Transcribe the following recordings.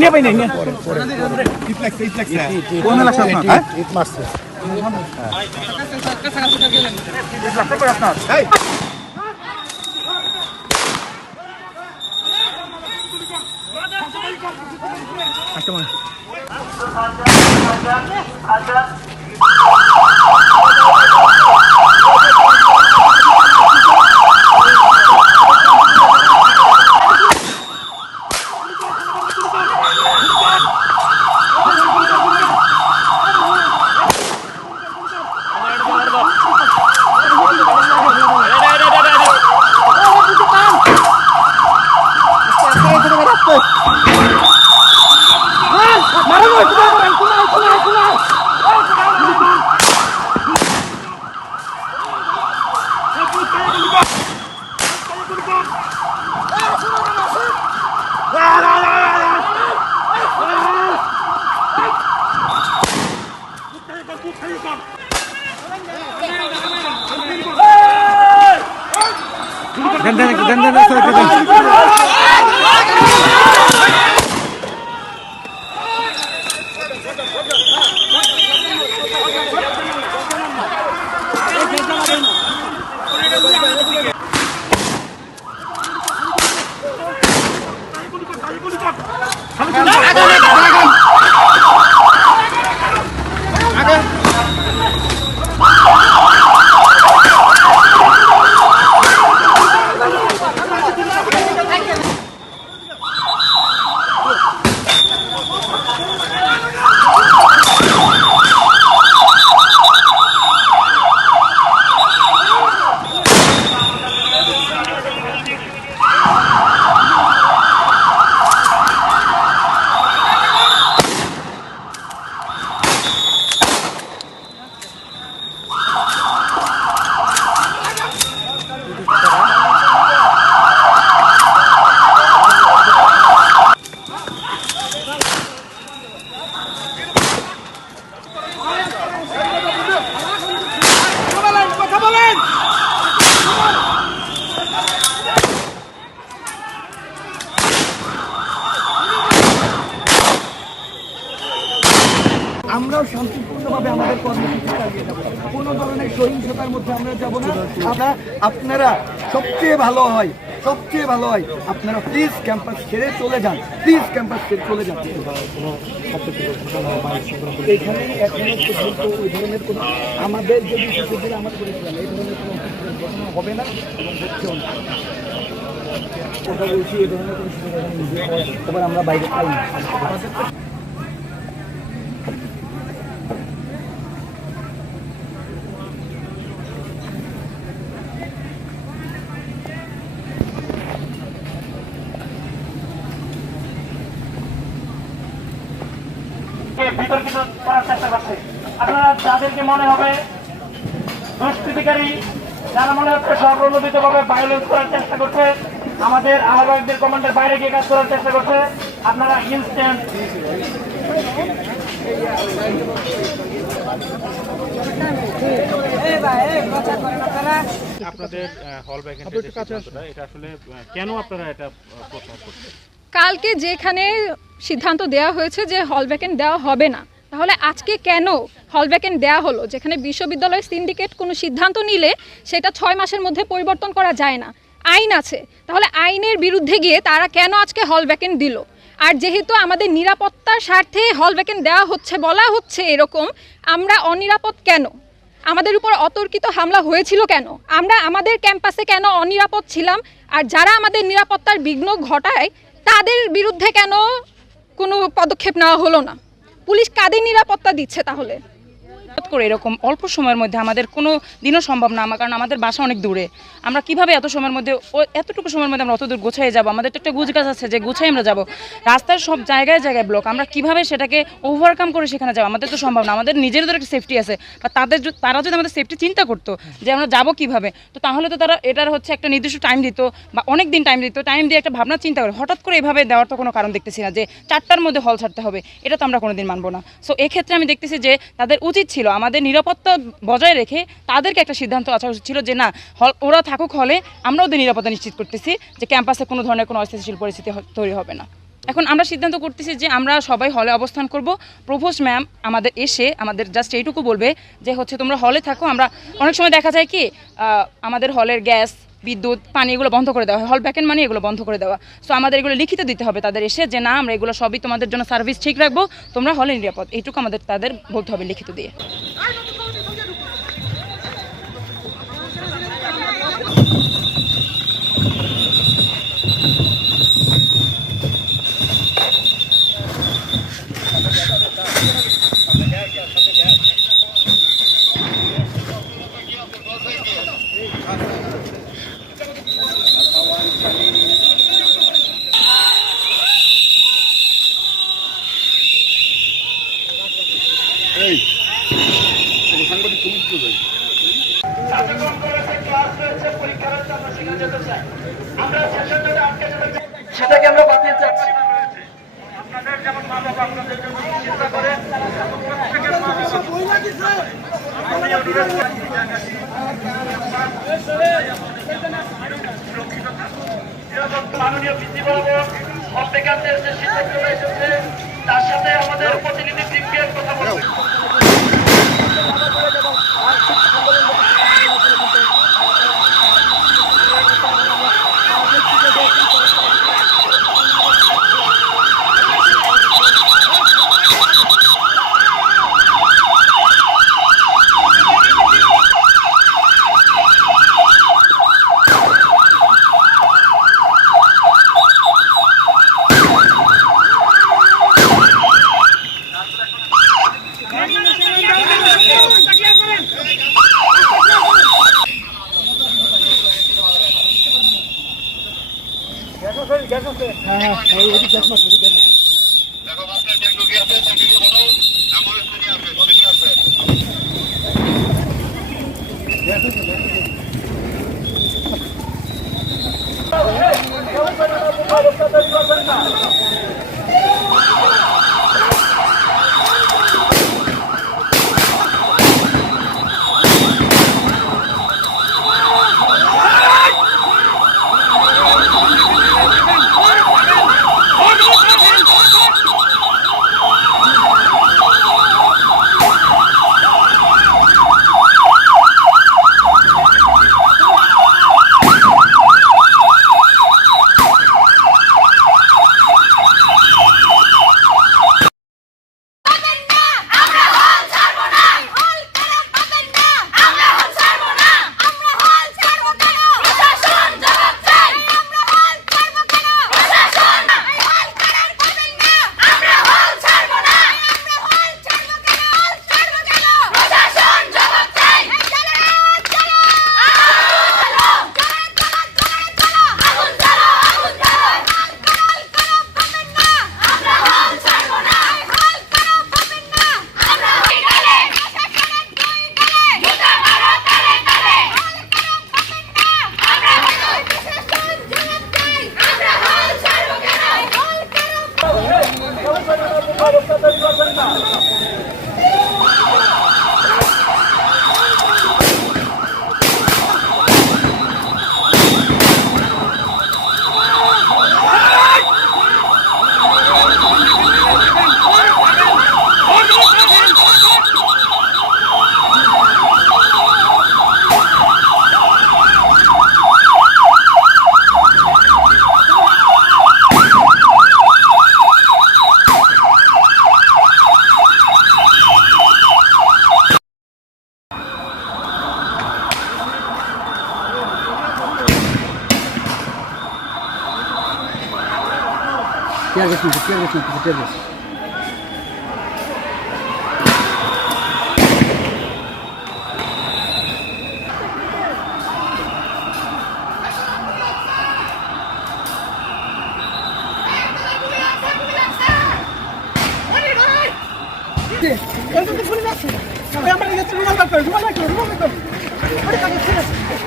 নিয়ে পাই নাই কোন এলাকা আপনার ইট মারছে আমরাও শান্তিপূর্ণভাবে আমাদের কর্মসূচি চালিয়ে যাবো, কোনো ধরনের সহিংসতার মধ্যে আমরা যাবো না। আপনারা সবচেয়ে ভালো হয় আপনারা প্লিজ ক্যাম্পাস ছেড়ে চলে যান, প্লিজ ক্যাম্পাস ছেড়ে চলে যান। এখানে এখনো পর্যন্ত ওই ধরনের কোনো আমাদের যদি শিশুদের আমার করেছিলাম এই ধরনের কোনো ঘটনা হবে না এবং হচ্ছেও না। কথা বলছি এই ধরনের কোনো সুযোগ এবার আমরা বাইরে পাই না। বিতর্কিত করার চেষ্টা করছে। আপনারা যাদেরকে মনে হবে দুষ্কৃতিকারী, যারা মনে হচ্ছে সর্বনোদিত ভাবে ভায়োলেন্স করার চেষ্টা করছে, আমাদের আহ্বায়কদের কমান্ডের বাইরে গিয়ে কাজ করার চেষ্টা করছে, আপনারা ইনস্ট্যান্ট আপনাদের হল ভ্যাকেন্সি এটা আসলে কেন আপনারা এটা প্রত্যাহার করছেন? কালকে যেখানে সিদ্ধান্ত দেওয়া হয়েছে যে হল ভ্যাকেন্ট দেওয়া হবে না, তাহলে আজকে কেন হল ভ্যাকেন্ট দেওয়া হলো? যেখানে বিশ্ববিদ্যালয় সিন্ডিকেট কোনো সিদ্ধান্ত নিলে সেটা 6 মাসের মধ্যে পরিবর্তন করা যায় না, আইন আছে, তাহলে আইনের বিরুদ্ধে গিয়ে তারা কেন আজকে হল ভ্যাকেন্ট দিল? আর যেহেতু আমাদের নিরাপত্তার স্বার্থে হল ভ্যাকেন্ট দেওয়া হচ্ছে, বলা হচ্ছে এরকম, আমরা অনিরাপদ কেন? আমাদের উপর অতর্কিত হামলা হয়েছিল কেন? আমরা আমাদের ক্যাম্পাসে কেন অনিরাপদ ছিলাম? আর যারা আমাদের নিরাপত্তার বিঘ্ন ঘটায় তাদের বিরুদ্ধে কেন কোনো পদক্ষেপ নেওয়া হলো না? পুলিশ কাদের নিরাপত্তা দিচ্ছে তাহলে? করে এরকম অল্প সময়ের মধ্যে আমাদের কোনো দিনও সম্ভব না, কারণ আমাদের বাসা অনেক দূরে। আমরা কিভাবে এত সময়ের মধ্যে এতটুকু সময়ের মধ্যে আমরা অত দূর গোছায় যাবো? আমাদের তো একটা গুজগাছ আছে যে গুছাই আমরা যাব, রাস্তার সব জায়গায় জায়গায় ব্লক, আমরা কিভাবে সেটাকে ওভারকাম করে সেখানে যাবো? আমাদের তো সম্ভব না। আমাদের নিজেরও একটা সেফটি আছে, বা তারা যদি আমাদের সেফটি চিন্তা করতো যে আমরা যাবো কিভাবে, তো তাহলে তো তারা এটার হচ্ছে একটা নির্দিষ্ট টাইম দিত বা অনেক দিন টাইম দিত, টাইম দিয়ে একটা ভাবনা চিন্তা করে। হঠাৎ করে এভাবে দেওয়ার তো কোনো কারণ দেখতেছি না যে 4টার মধ্যে হল ছাড়তে হবে, এটা তো আমরা কোনোদিন মানবো না। সো এক্ষেত্রে আমি দেখতেছি যে তাদের উচিত ছিল আমাদের নিরাপত্তা বজায় রেখে তাদেরকে একটা সিদ্ধান্ত আসা উচিত ছিল যে না, ওরা থাকুক হলে, আমরা ওদের নিরাপত্তা নিশ্চিত করতেছি যে ক্যাম্পাসে কোনো ধরনের কোনো অস্থিতিশীল পরিস্থিতি তৈরি হবে না। এখন আমরা সিদ্ধান্ত করতেছি যে আমরা সবাই হলে অবস্থান করব। প্রভোস্ট ম্যাম আমাদের এসে আমাদের জাস্ট এইটুকু বলবে যে হচ্ছে তোমরা হলে থাকো। আমরা অনেক সময় দেখা যায় কি আমাদের হলের গ্যাস, বিদ্যুৎ, পানি এগুলো বন্ধ করে দেওয়া হয়, হল ভ্যাকেন্ট মানে এগুলো বন্ধ করে দেওয়া। সো আমাদের এগুলো লিখিত দিতে হবে তাদের এসে যে না আমরা এগুলো সবই তোমাদের জন্য সার্ভিস ঠিক রাখবো, তোমরা হলে নিরাপদ, এইটুকু আমাদের তাদের বলতে হবে লিখিত দিয়ে। সেটাকে আমরা বাতিল চাচ্ছি। আপনাদের যেমন মা বাবা আপনাদের জন্য চিন্তা করে মাননীয় বৃদ্ধি বলবো অপেক্ষাদের যে সিদ্ধান্ত এসেছে তার সাথে আমাদের প্রতিনিধি টিমকে কথা বলবো।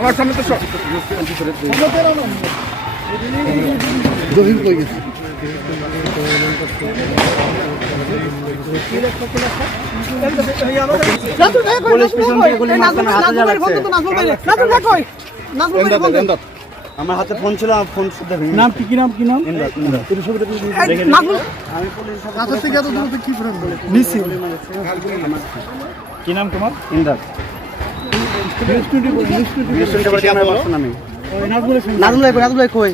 আমার সামনে তো সব জহির কই গেছে পুলিশ পিছন থেকে গুলি মারছে হাতে জ্বালাচ্ছে আমার হাতে ফোন ছিল, আমার ফোন শুদ্ধ ভেঙে নাম কি নাম কি নাম ইমরান। আমি পুলিশ নিচ্ছি। কি নাম তোমার? ইমরান। রেস্টুরেন্টে রেস্টুরেন্টে বাড়ি আমার বাসা নামে। নাজমুল নাজমুল ভাই কই?